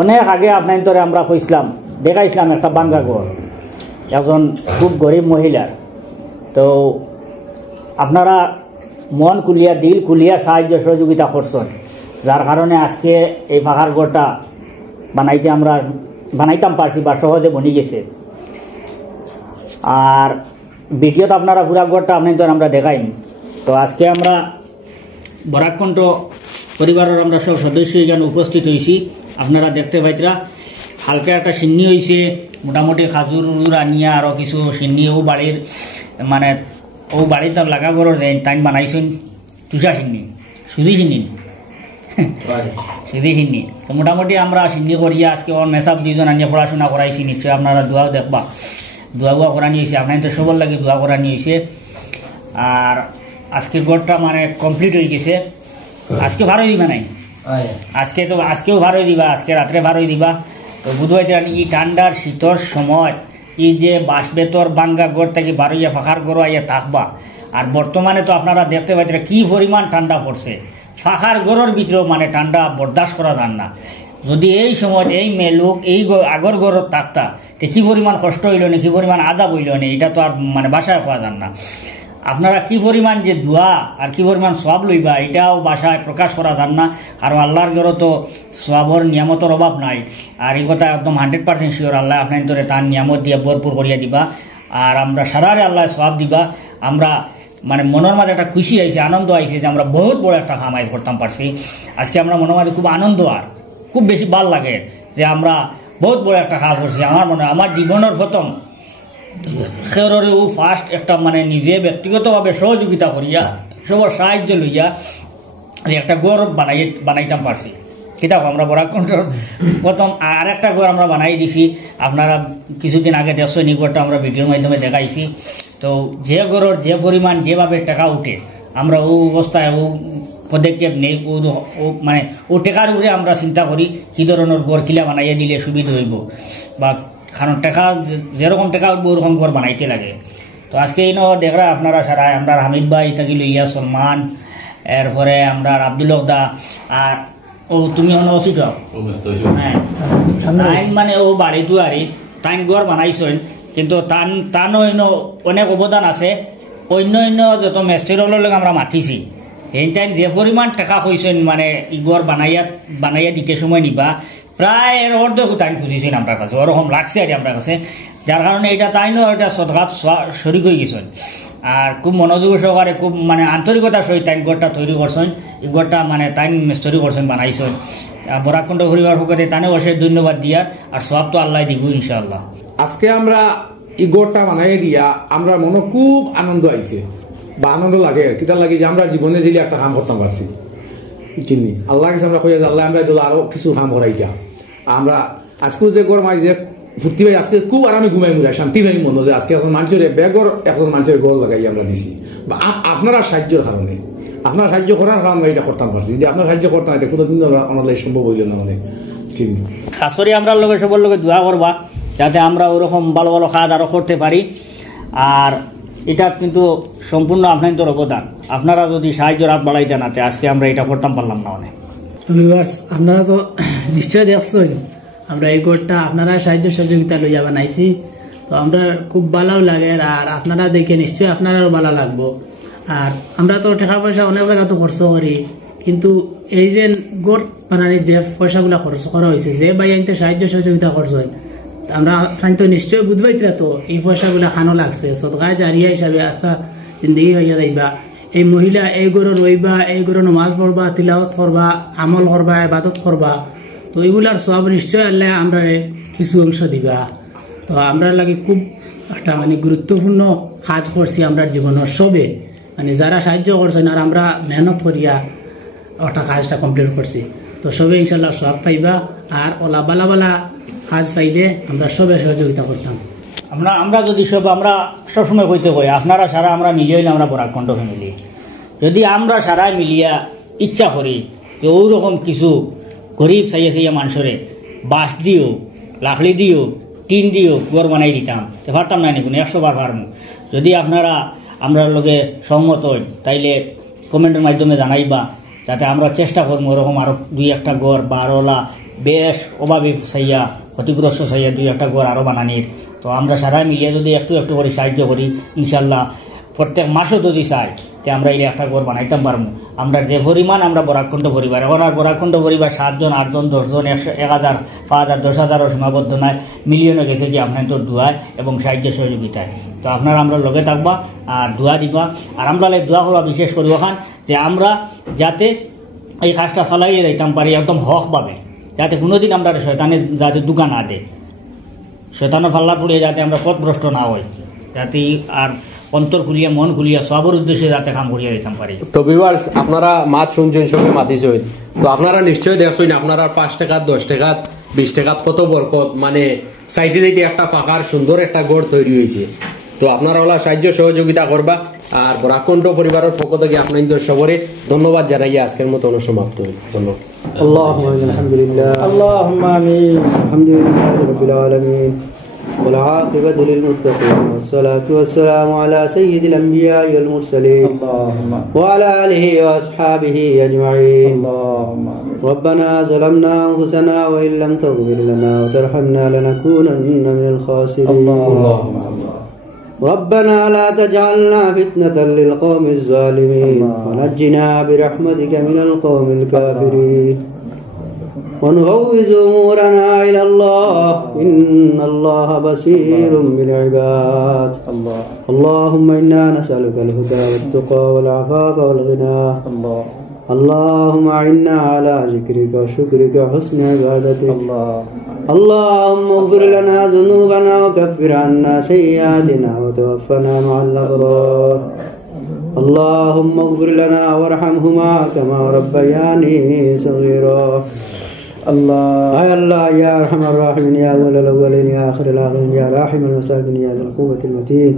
অনেক আগে আপনার ধরে আমরা কইছিলাম দেখাইছিলাম একটা বাঙ্গা ঘর একজন খুব গরিব মহিলার। তো আপনারা মন খুলিয়া দিল খুলিয়া সাহায্য সহযোগিতা করছেন, যার কারণে আজকে এই পাখার ঘরটা বানাইতাম পারছি বা সহজে বনি গেছে। আর ভিডিওতে আপনারা পুরা ঘরটা আপনাদের আমরা দেখাইনি। তো আজকে আমরা বরাকণ্ঠ পরিবারের আমরা সব সদস্য এখানে উপস্থিত হয়েছি। আপনারা দেখতে পাইতরা হালকা একটা সিন্নি হয়েছে, মোটামুটি খাজুর আনিয়া আরও কিছু সিন্নি ও বাড়ির মানে ও বাড়িতে লাগা ঘরের যে তাই বানাইছেন চুষা সিন্নি, সুজি সিন্নি সুজি সিন্নি। তো মোটামুটি আমরা সিন্নি করিয়া আজকে ওর মেসাব দুইজন আনিয়া পড়াশোনা করাইছি। নিশ্চয়ই আপনারা দোয়াও দেখবা, দোয়া করানি হয়েছে, আপনার তো সবর লাগে দোয়া করানি হয়েছে। আর আজকের ঘরটা মানে কমপ্লিট হয়ে গেছে। আজকে ভালোই দিবা নাই, আজকেও ভালোই দিবা, আজকে রাত্রে ভালোই দিবা। তো বুধবাই এই ঠান্ডার শীতর সময় এই যে বাঁশ বেতর বাঙ্গা ঘর থেকে বারোইয়া ফাঁকার ঘর আইয়া থাকবা। আর বর্তমানে তো আপনারা দেখতে পাচ্ছেন কি পরিমাণ ঠান্ডা পড়ছে, ফাঁকার ঘরের ভিতরেও মানে ঠান্ডা বরদাস্ত করা যান না। যদি এই সময় এই মেলুক এই আগর ঘরত থাকতা তো কি পরিমাণ কষ্ট হইল না, কি পরিমাণ আজাব হইল না, এটা তো আর মানে বাসায় পাওয়া যান না। আপনারা কি পরিমাণ যে দোয়া আর কি পরিমাণ সওয়াব লইবা এটাও বাসায় প্রকাশ করা যান না। কারণ আল্লাহর ঘরে তো সওয়াবর নিয়ামতের অভাব নাই। আর এই কথা একদম 100% শিওর, আল্লাহ আপনার ধরে তার নিয়ামত দিয়ে ভরপুর করিয়া দিবা। আর আমরা সারারে আল্লাহ সওয়াব দিবা। আমরা মানে মনের মাঝে একটা খুশি আইছে, আনন্দ আইছে যে আমরা বহুত বড় একটা কামাই করতাম পারছি। আজকে আমরা মনের মাঝে খুব আনন্দ আর খুব বেশি ভাল লাগে যে আমরা বহুত বড় একটা কাজ করছি। আমার মনে হয় আমার জীবনের প্রথম খেররে ও ফার্স্ট একটা মানে নিজে ব্যক্তিগতভাবে সহযোগিতা করিয়া সবার সাহায্য লইয়া একটা ঘর বানাইতাম পারছি। কিতাব আমরা বরাকণ্ঠর প্রথম আর একটা ঘর আমরা বানাই দিছি। আপনারা কিছুদিন আগে দেখছেন এই ঘরটা আমরা ভিডিওর মাধ্যমে দেখাইছি। তো যে ঘরের যে পরিমাণ যেভাবে টাকা উঠে আমরা ও অবস্থায় ও পদক্ষেপ নেই, ও মানে ও টাকার উপরে আমরা চিন্তা করি কী ধরনের ঘর কিলা বানাইয়া দিলে সুবিধা হইব, বা কারণ টাকা যেরকম টাকা উঠবো ওরকম ঘর বানাইতে লাগে। তো আজকে এই দেখরা আপনারা সারা আমরা হামিদ ভাই থাকি লইয়া সলমান, এরপরে আমরা আব্দুল দা আর ও তুমি অসিত হ্যাঁ তাইন মানে ও বাড়িটো আরে তাইন ঘর বানাইছেন। কিন্তু তানও অনেক অবদান আছে। অন্য যত মেস্ট্রির লগে আমরা মাতিছি এই টাইম যে পরিমাণ টাকা কইছেন মানে ই ঘর বানাইয়া দিতে সময় নিবা প্রায় এর অর্ধেক টাইম খুঁজিছেন আপনার কাছে, ওরকম লাগছে আর আপনার কাছে। যার কারণে এটা তাইনও এটা সদকাত শরিক হয়ে গেছেন। আর খুব মনোযোগ সহকারে খুব মানে আন্তরিকতার সহিত তাইন ঘরটা তৈরি করছেন। এই ঘরটা মানে তাইন তৈরি করছেন বানাইছেন। বরাকণ্ঠ পরিবার পক্ষে তানে অশেষ ধন্যবাদ দিয়ার। আর সব তো আল্লাহ দিব ইনশাআল্লাহ। আজকে আমরা এই ঘরটা বানাই দিয়া আমরা মনে খুব আনন্দ আইছে বা আনন্দ লাগে। কিতা লাগে যে আমরা জীবনে দিলে একটা কাম করতাম পারছি চিনি আল্লাহ কাছে আমরা কইয়া আল্লাহ আমরা আরো কিছু কাম করাইতা। আমরা আজকে যে ঘর মাই যে ফুর্তি ভাই আজকে খুব আরামে ঘুমাই মুড়া শান্তি ভাই মনে যে আজকে এখন মানুষের বেগর এখন মানুষের ঘর লাগাই আমরা দিছি বা আপনারা সাহায্যের কারণে আপনার সাহায্য করার কারণে এটা করতাম পারছি। যদি আপনার সাহায্য করতাম এটা কোনোদিন আমাদের সম্ভব হইল না। অনেক ঠিক খাস করে আমরা লোকের সবার লোকের দোয়া করবা যাতে আমরা ওরকম ভালো ভালো কাজ আরো করতে পারি। আর এটা কিন্তু সম্পূর্ণ আপনাদের অবদান। আপনারা যদি সাহায্য রাত বাড়াই জানাতে আজকে আমরা এটা করতাম পারলাম না অনেক। তো ভিউয়ার্স আপনারা তো নিশ্চয়ই দেখছেন আমরা এই ঘরটা আপনারা সাহায্য সহযোগিতা লইয়া বানাইছি। তো আমরা খুব ভালো লাগে আর আপনারা দেখে নিশ্চয়ই আপনারাও ভালো লাগবো। আর আমরা তো টাকা পয়সা অনেক জায়গা তো খরচ করি, কিন্তু এই যে ঘর বানানির যে পয়সাগুলো খরচ করা হয়েছে যে ভাই আনতে সাহায্য সহযোগিতা করছেন আমরা তো নিশ্চয়ই বুঝবাইতরা তো এই পয়সাগুলো খানো লাগছে সদকায় জারিয়া হিসাবে আস্থা জিন্দগি হইয়া যাইবা। এই মহিলা এই ঘরে রইবা, এই ঘরে নমাজ পড়বা, তিলাওয়াত করবা, আমল করবা, ইবাদত করবা। তো এইগুলার সব নিশ্চয় আল্লাহ আমরা কিছু অংশ দিবা। তো আমরা লাগে খুব একটা মানে গুরুত্বপূর্ণ কাজ করছি আমরা জীবনের সবে মানে যারা সাহায্য করছেন আর আমরা মেহনত করিয়া ওটা কাজটা কমপ্লিট করছি। তো সবে ইনশাল্লাহ সব পাইবা। আর ওলা বালা বালা কাজ পাইলে আমরা সবে সহযোগিতা করতাম। আমরা যদি আমরা সবসময় কইতে কই আপনারা সারা আমরা মিলে হইলে আমরা বরাকণ্ঠ ফ্যামিলি যদি আমরা সারাই মিলিয়া ইচ্ছা করি যে ওইরকম কিছু গরিব চাইয়া মানুষরে বাঁশ দিও, লাকড়ি দিও, টিন দিও ঘর বানাই দিতাম তো পারতাম না নিগুণ 100 বার পারমু। যদি আপনারা আমরা লগে সহমত হন তাইলে কমেন্টের মাধ্যমে জানাইবা যাতে আমরা চেষ্টা করবো ওরকম আরো 2-1টা ঘর বা আরোলা বেশ অভাবী চাইয়া ক্ষতিগ্রস্ত চাইয়া 2-1টা ঘর আরও বানানির। তো আমরা সারা মিলিয়ে যদি একটু একটু করে সাহায্য করি, ইনশাল্লাহ প্রত্যেক মাসও যদি চাই যে আমরা এই একটা ঘর বানাইতাম পারবো। আমরা যে পরিমাণ আমরা বরাকণ্ঠ পরিবার, এখন আর বরাকণ্ঠ পরিবার 7 জন 8 জন 10 জন 1000 5000 10,000ও সীমাবদ্ধ নয়, মিলিয়নে গেছে কি আপনার তো দোয়ায় এবং সাহায্য সহযোগিতায়। তো আপনারা আমরা লগে থাকবা আর দোয়া দিবা। আর আমরা দোয়া করবা বিশেষ করে ওখান যে আমরা যাতে এই কাজটা চালাইয়ে যাইতাম পারি একদম হক পাবে, যাতে কোনোদিন আমরা শয়তানের যাতে দুকা না দেয়, শয়তানের পাল্লা পড়িয়ে যাতে আমরা পথভ্রষ্ট না হই, যাতে আর অন্তর খুলিয়া মন খুলিয়া সবার উদ্দেশ্যে যাতে কাম করিয়া দিতাম পারি। তো ভিউয়ার্স, আপনারা মাত শুনছেন, সবাই মাতিছেন, তো আপনারা নিশ্চয়ই দেখছেন আপনারা 5 টাকা 10 টাকা 20 টাকা কত বরকত, মানে সাইডে দিকে একটা পাকার সুন্দর একটা গড় তৈরি হয়েছে। তো আপনারা ওলা সাহায্য সহযোগিতা করবা। আর বরাকণ্ঠ পরিবারের পক্ষ থেকে আপনাদের সবরে ধন্যবাদ জানাই আজকের মতো অনুসমাপ্ত হই। ধন্যবাদ। اللهم الحمد لله اللهم آمين الحمد لله رب العالمين والعاقبة للمتقين والصلاة والسلام على سيد الأنبياء والمرسلين وعلى آله وأصحابه أجمعين. ربنا ظلمنا أنفسنا وإن لم تغفر لنا وترحمنا لنكونن من الخاسرين. ربنا لا تجعلنا فتنة للقوم الظالمين ونجنا برحمتك من القوم الكافرين ونفوض أمورنا إلى الله إن الله بصير بالعباد. اللهم إنا نسألك الهدى والتقى والعفاف والغنى. اللهم أعنا على ذكرك وشكرك وحسن عبادتك. اللهم اغفر لنا ذنوبنا وكفر عنا سيئاتنا وتوفنا مع الأبرار. اللهم اغفر لنا وارحمهما كما ربياني صغيرا. الله يا أرحم الراحمين يا أول الأولين يا آخر الآخرين يا راحم المساكين يا ذا القوة المتين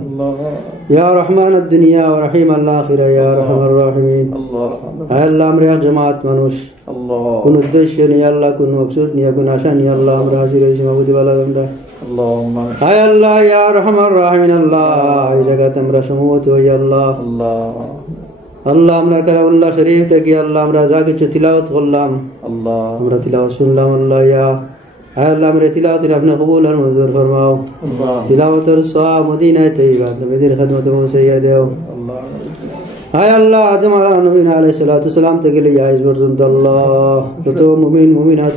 يا رحمن الدنيا ورحيم الآخرة يا أرحم الراحمين. الله أمر يا جماعة منوش كن الدشين يا الله كن مقصودني كن عشان يا الله أمر حاضر اسم أبو دبالا دمدا. يا الله يا أرحم الراحمين الله جگہ أمر شموت يا الله. الله আমরা কালামুল্লাহ শরীফ থেকে আল্লাহ আমরা যা কিছু তিলাওয়াত করলাম আমরা তিলাওয়াত শুনলাম আল্লাহ ইয়া আল্লাহ আমরা তিলাওয়াতের আপনি কবুল আর মঞ্জুর ফরমাও. তিলাওয়াতের সওয়াব মদিনায় তৈয়বা নবীর খিদমতে পৌঁছাইয়া দাও. হায় আল্লাহ আদম নবী আলাইহিস সালাতু সালাম থেকে লিয়ে আজ পর্যন্ত আল্লাহ যত মুমিন মুমিনাত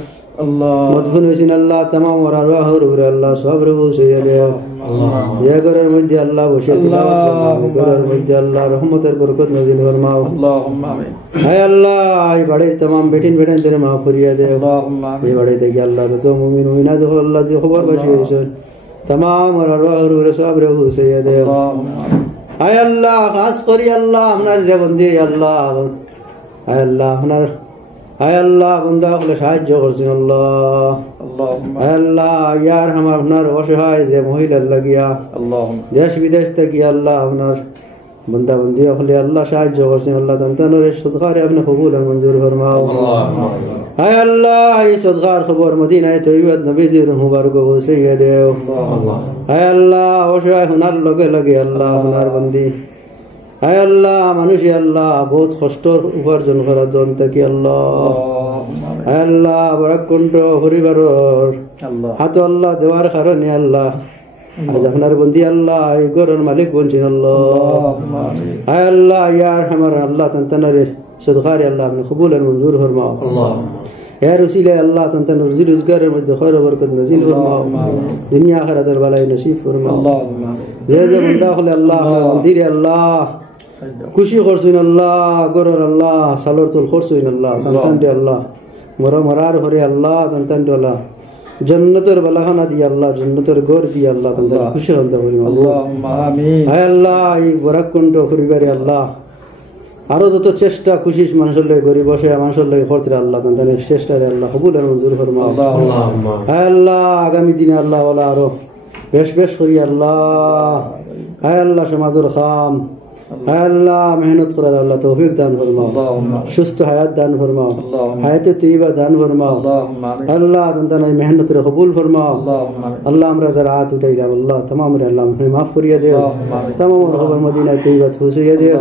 মদফুন হয়েছেন আল্লাহ তামাম ওর আরওয়াহর উপরে আল্লাহ সব রূহ সইয়া দেও. যে ঘরের মধ্যে আল্লাহ বসে তিলাওয়াত করলাম ঘরের মধ্যে আল্লাহ রহমতের বরকত নাযিল ফরমাও. হায় আল্লাহ এই বাড়ির तमाम বেটিন বেটানদের মাফ করিয়া দেও. এই বাড়ি থেকে আল্লাহ যত মুমিন মুমিনাত আল্লাহ যে খবর বাসি হয়েছেন तमाम ওর আরওয়াহর উপরে সব রূহ সইয়া দেও. হায় আল্লাহ খাস করি আল্লাহ আপনার যে বন্দী আল্লাহ হায় আল্লাহ আপনার হায় আল্লাহ বন্দা হলে সাহায্য করছেন আল্লাহ. হায় আল্লাহ ইয়ার আমার আপনার অসহায় যে মহিলার লাগিয়া দেশ বিদেশ থেকে আল্লাহ আপনার বন্দা বন্দি হলে আল্লাহ সাহায্য করছেন আল্লাহ তান্তানোর সদকারে আপনি কবুল আর মঞ্জুর ফরমাও. হায় আল্লাহ এই সদকার খবর মদিনায় তৈয়বাত নবীজির মুবারক পৌঁছাইয়া দেও. হায় আল্লাহ অসহায় হুনার লগে লগে আল্লাহ আপনার বন্দি হায় আল্লাহ মানুষ আল্লাহ বহুত কষ্ট উপার্জন করার জন থেকে আল্লাহ হায় আল্লাহ বরাকণ্ঠ পরিবারের হাত আল্লাহ দেওয়ার কারণে আল্লাহ আজ আপনার বন্দি আল্লাহ এই ঘরের মালিক বলছেন আল্লাহ. হায় আল্লাহ ইয়ার আমার আল্লাহ তান্তানারে সদকারে আল্লাহ আপনি কবুল আর মঞ্জুর ফরমাও. এর উসিলে আল্লাহ তান্তান রুজি রোজগারের মধ্যে খৈর বরকত নাযিল ফরমাও. দুনিয়া আখিরাতের বালাই নসিব ফরমাও. যে যে বান্দা হলে আল্লাহ মন্দিরে আল্লাহ খুশি করছেন আল্লাহ গরর আল্লাহ সালর তুল করছেন আল্লাহ তান্তানটি আল্লাহ মরার হরে আল্লাহ তান্তানটি আল্লাহ জান্নাতের বালাখানা দিয়ে আল্লাহ জান্নাতের ঘর দিয়ে আল্লাহ তান্তান খুশি হতে পারি আল্লাহ. হায় আল্লাহ এই বরাকণ্ঠ পরিবারে আল্লাহ আরো যত চেষ্টা খুশি মানুষের লাগে গরিব বসে মানুষের লাগে করতে আল্লাহ তান্তানের চেষ্টারে আল্লাহ কবুল আর মঞ্জুর ফরমাও. হায় আল্লাহ আগামী দিনে আল্লাহ ওলা আরো বেশ বেশ করি আল্লাহ. হায় আল্লাহ সমাজের খাম আল্লাহ মেহনত করার আল্লাহ তৌফিক দান ফরমাও, সুস্থ হায়াত দান ফরমাও, হায়াতে তৈবা দান ফরমাও আল্লাহ, তাদের মেহনতের কবুল ফরমাও আল্লাহ। আমরা যারা হাত উঠাইলাম আল্লাহ तमाम রে আল্লাহ মাফ করিয়া দেও, तमाम খবর মদিনা তৈবা পৌঁছাইয়া দেও।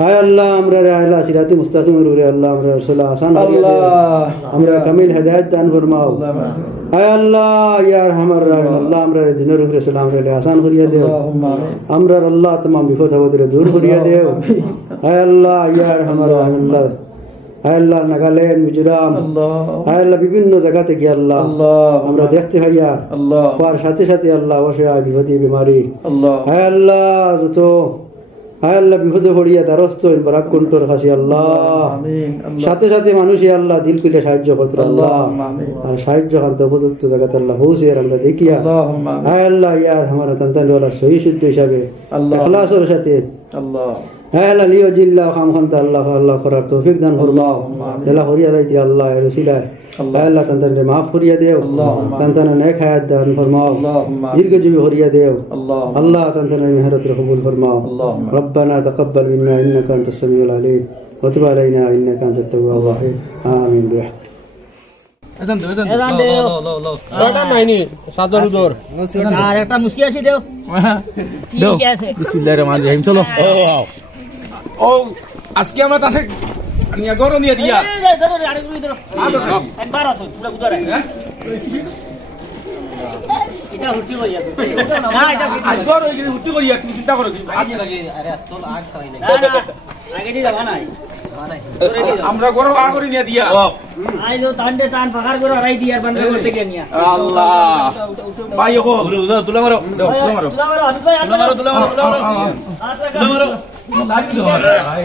হায় আল্লাহ আমরা রে আল্লাহ সিরাতে মুস্তাকিমের উপরে আল্লাহ আমরা রাসূল আসান করিয়া দেও, আমরা কামিল হেদায়েত দান ফরমাও। হায় আল্লাহ ইয়া আরহামার রাহিম আল্লাহ আমরা রে দিনের উপরে সালাম রে আসান করিয়া দেও, আমরা আল্লাহ तमाम বিপদ আপদের দূর করিয়া দেও। হায় আল্লাহ ইয়া আরহামার রাহিম আল্লাহ, হায় আল্লাহ নাগাল্যান্ড মিজোরাম হায় আল্লাহ বিভিন্ন জায়গাতে গিয়ে আল্লাহ আমরা দেখতে হইয়া হওয়ার সাথে সাথে আল্লাহ অসহায় বিপদী বিমারি হায় আল্লাহ যত হায় আল্লাহ বিপদে পড়িয়া দ্বারস্থ বরাক কণ্ঠর হাসি আল্লাহ, সাথে সাথে মানুষই আল্লাহ দিল খুলে সাহায্য করতো আল্লাহ, আর সাহায্য খান্ত উপযুক্ত জায়গাতে আল্লাহ হৌসে আমরা দেখিয়া হায় আল্লাহ ইয়ার আমার তান্তানওয়ালা সহি শুদ্ধ হিসাবে ইখলাসের সাথে হায় আল্লাহ লিও জিল্লা খাম খান্তা আল্লাহ আল্লাহ করার তৌফিক দান ফরমাও। এলা হরিয়া লাইতি আল্লাহ এর উসিলায় হায় আল্লাহ তান্তানকে মাফ করিয়া দেও, তান্তানের নেক হায়াত দান ফরমাও, দীর্ঘজীবী করিয়া দেও আল্লাহ, তান্তানের মেহরতের কবুল ফরমাও। রব্বানা তাকাব্বাল মিন্না ইন্নাকা আনতাস সামিউল আলিম ওয়া তুব আলাইনা ইন্নাকা আনতাত তাওয়াবুর রাহিম আমিন। আর একটা মুশকিল আছে দেও ঠিক আছে বিসমিল্লাহির রহমানির রহিম। চলো ও আজকে আমরা তাতে নিয়া গরো নিয়ে দিয়া একবার আসো পুরো গুদারে এটা হুটি হইয়া না এটা আজ গরো হুটি করিয়া তুমি চিন্তা করো কি আগে লাগে আরে তোল আগ খাই না আগে দি যাবা নাই আমরা গরো আ করে নিয়ে দিয়া আইলো টানতে টান পাকার করে রাই দি আর বন্ধ করতে কে নিয়া আল্লাহ ভাই ওগো তুলা মারো তুলা মারো তুলা মারো আদি ভাই তুলা মারো তুলা মারো তুলা মারো লাগি দাও ভাই রে ভাই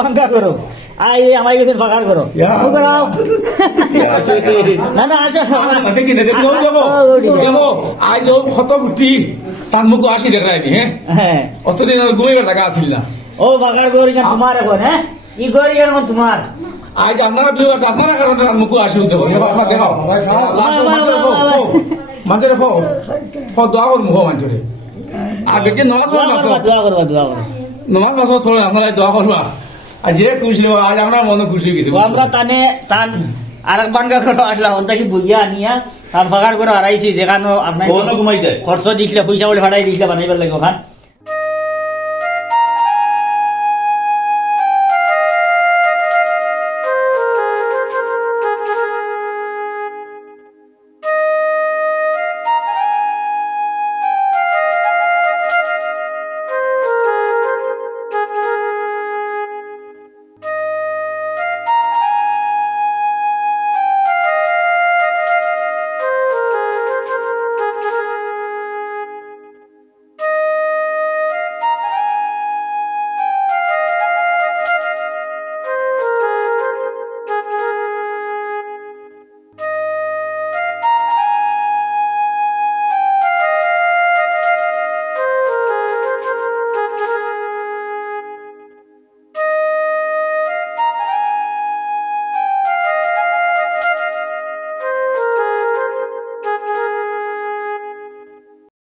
ভাঙ্গা করো আই আমার কাছে ফাঁকার করো না না আসো আজ কত উঠি তার মুখ আসি দেখাই নি হ্যাঁ অতদিন ঘুমাইবার জায়গা আসিল না ও ফাঁকার করি তোমার এখন হ্যাঁ ই করি এখন তোমার আজ আপনারা বিয়ে আছে আপনারা কারণে তার মুখ আসি উঠতে দেখাও মানুষের দোয়া করুন মুখ মানুষের আর বেটে নমাজ দোয়া করবা দোয়া করো নমাজ মাস থোড়ে আপনারা দোয়া করবা আর যে খুশি আজ আমরা মনে খুশি হয়ে গেছি আমরা টানে টান আর এক বাঙ্গা করে আসলাম ওটাকে বুঝিয়া আনিয়া তার ফাঁকার করে হারাইছি যেখানে আপনার ঘুমাই যায় খরচ দিছিলে পয়সা বলে ভাড়াই দিছিলে বানাইবার লাগে ওখান